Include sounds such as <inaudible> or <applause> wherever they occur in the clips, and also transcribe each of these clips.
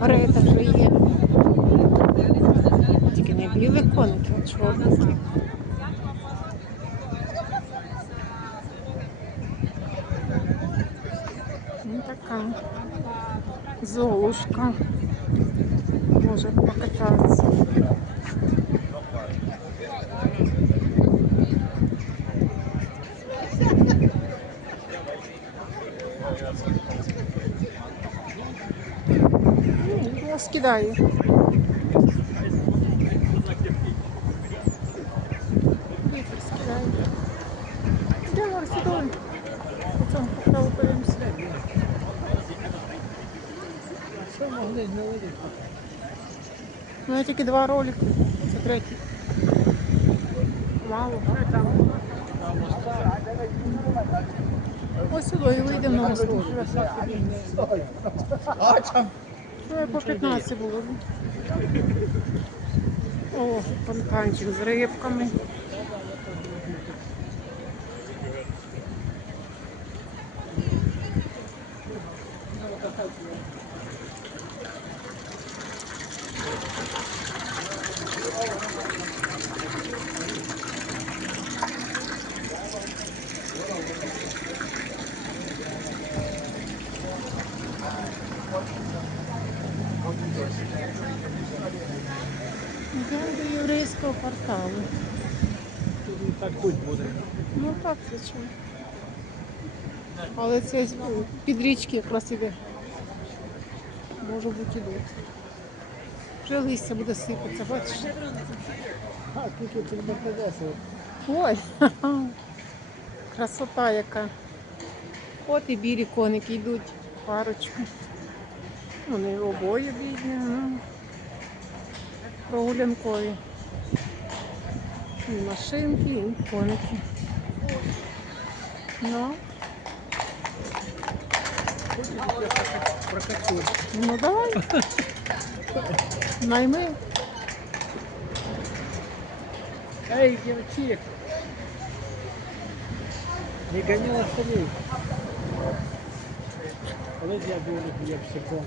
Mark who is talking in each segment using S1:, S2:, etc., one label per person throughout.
S1: Карета вже є. Тільки не білі коники, а чорненькі. Ну, така золушка. Може покататися. Ну, Я скидаю. Ну, я тільки два ролики. Це третій. Мало. Ось сюди і вийдемо на мосту. Ну, по 15 було. О, панканчик з рибками. Йдемо до єврейського
S2: так будь буде.
S1: Ну так, звичайно. Але це під річки якраз іде. Може бути тут. Вже листя буде сипатися, бачиш?
S2: А, тільки це не придеться.
S1: Ой, <laughs> красота яка. От і білі коники йдуть, парочку. Вони обоє бідні, ну, прогулянкові. І машинки, і коники. Ну,
S2: Прокачу.
S1: ну давай. Найми.
S2: Эй, девчик! Не гони лошадей. Вот я говорю, я психом.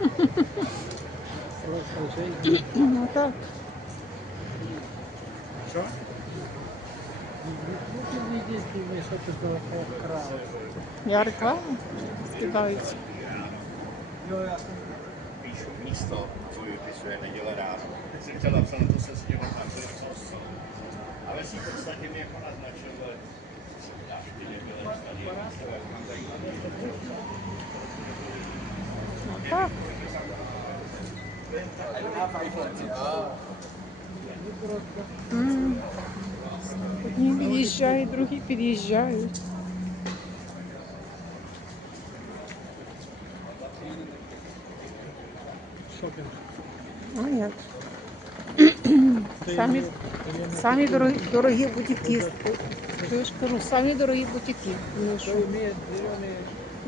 S2: <laughs> Лошадей.
S1: Ну так.
S2: velký měsíc z velkého krále. Jarka? Skybajíc.
S1: Jo, já jsem
S3: píšu místo, co vypisuje neděle ráno. Teď jsem chtěl napsat na to se sněhu, tam byly co Ale si v podstatě mě jako naznačil, že jsem dělal špěně,
S1: byly tady. Tak. Одні від'їжджають, другі під'їжджають. А як? Самі, самі дорогі, дорогі бутики. Я ж кажу, самі дорогі бутики. Ну, що?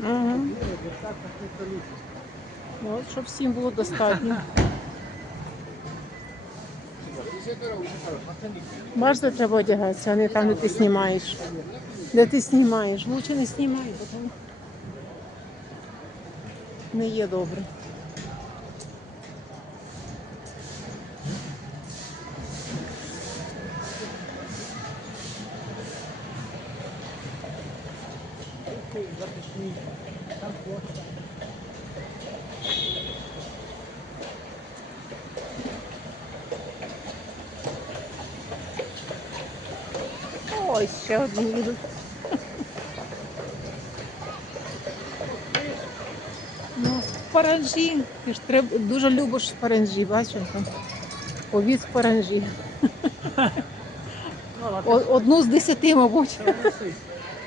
S1: Ага. От, щоб всім було достатньо. Бачиш, де треба одягатися, а не там, де ти знімаєш. Де ти знімаєш. Лучше не знімай, бо там не є добре.
S2: Там
S1: Ще одні їдуть. Ну, паранжі. Ти ж треб- дуже любиш паранжі, бачиш там. Овіт з паранжі. Одну з десяти, мабуть.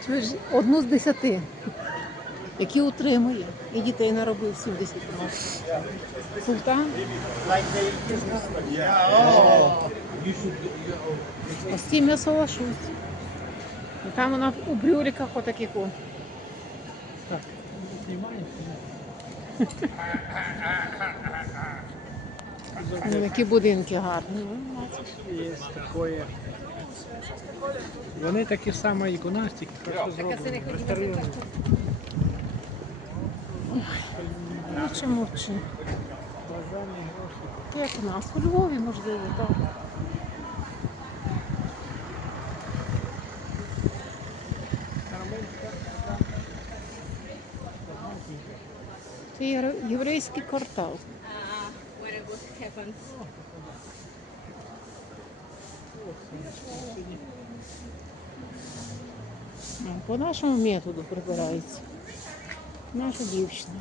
S1: Чуєш, Одну з десяти. Які утримує. І дітей наробив 70 років. Султан. Ось ці м'ясо лашусь. І там вона у брюриках отаких. о.
S2: Так, снимаешь?
S1: Ну, Які будинки гарні.
S2: Є такое. Вони такі самі іконастики, просто зроблені.
S1: Мовчи, мовчи. Як у нас? У Львові, можливо, так. Це єврейський квартал. По нашому методу прибирається. Наша дівчина.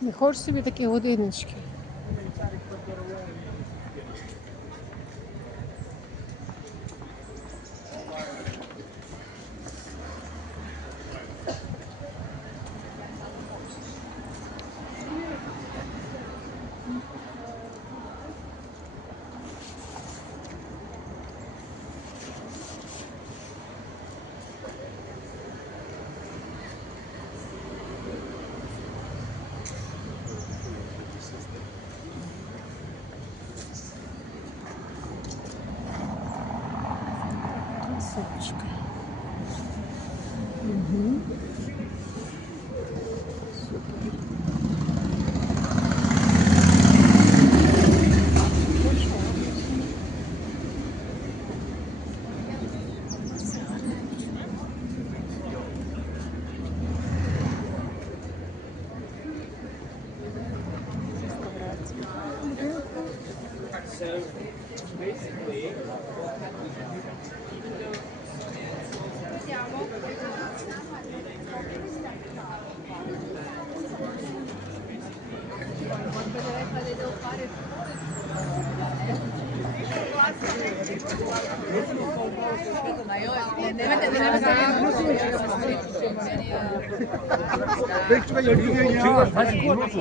S1: Не хочеш собі такі годиннички?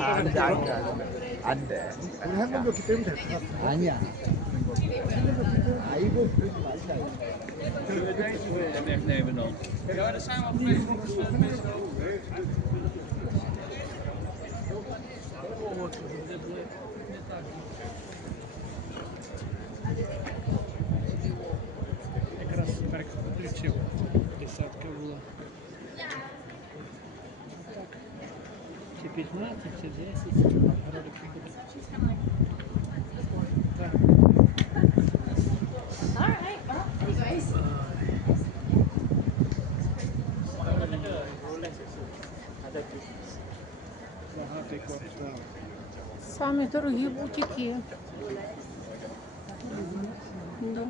S4: 안 돼, 안 돼. 안 돼.
S2: 우리 한 번도 없기 때문에 될것 같아.
S4: 아니야. 아이고, 그러지 말자.
S2: Якраз переключив. Десятка була. Чи 15, чи 10. Городики буде. Так. Багатий квартал.
S1: Самі дорогі бутики. Да.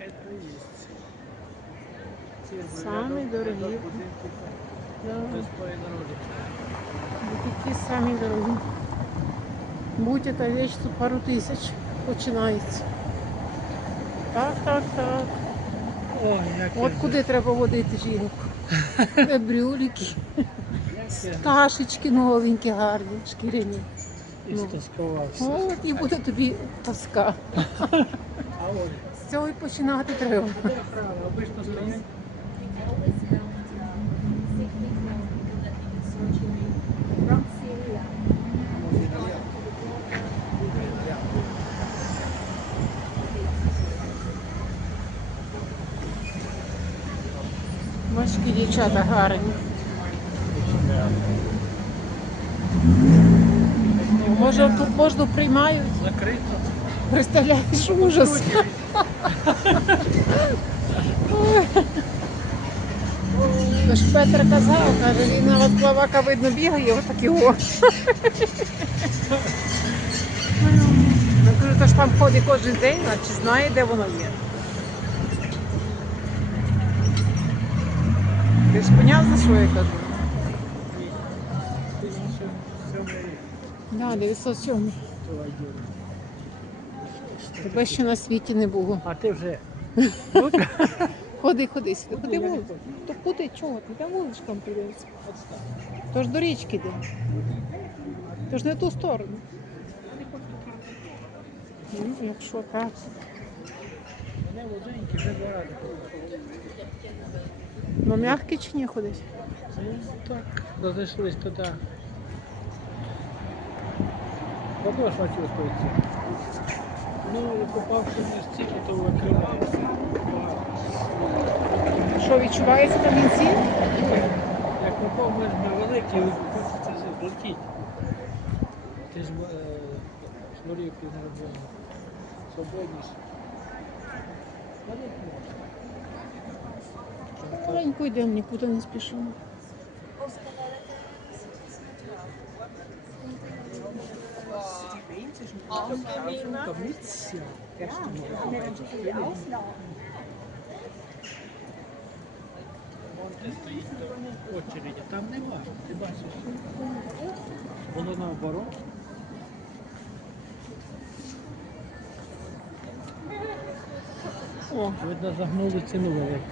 S2: Это есть. Ці
S1: Самі дорогі. Будь это вещь, пару тисяч починається. Так, так, так.
S2: Ой, як
S1: От куди треба водити жінку. <laughs> Е, Брюліки, ташечки новенькі, гарні, шкіряні.
S2: істаскувався.
S1: От і буде тобі тоска. <laughs> З цього і починати треба.
S2: обично стоять.
S1: Важкі дівчата гарні. Може тут можна приймають?
S2: Закрито.
S1: Представляєш ужас. Тож Петр казав, каже, він на плавака видно бігає, отак його. Ну, кажу, то ж там ходить кожен день, а чи знає, де воно є. Ти ж поняв, за що я кажу?
S2: 1007 рік.
S1: Да, 907.
S2: то айділи.
S1: Тебе ще на світі не було.
S2: А ти вже
S1: Ходи, ходи сюди, ходи вулицю. То куди, чого? Ти там вуличком прийдеться. Тож до річки йде. Тож не в ту сторону. Ну, якщо так.
S2: мене вже два рази.
S1: Ну м'який чи ні ходить?
S2: Ну так, розійшлись туди. Вопрос хочу спросити. Ну, попавши на стільки, то викривається.
S1: Що відчувається там вінці?
S2: Як попав ми ж на великий, хочеться злетіти. Ти ж е, з горівкою не робив. Свободність. Ловити можна.
S1: Маленько йдемо, нікуди не спішимо.
S2: Стоїть очередь, там нема. Ти бачиш? Воно наоборот.
S1: О,
S2: Видно, загнули ціну велику.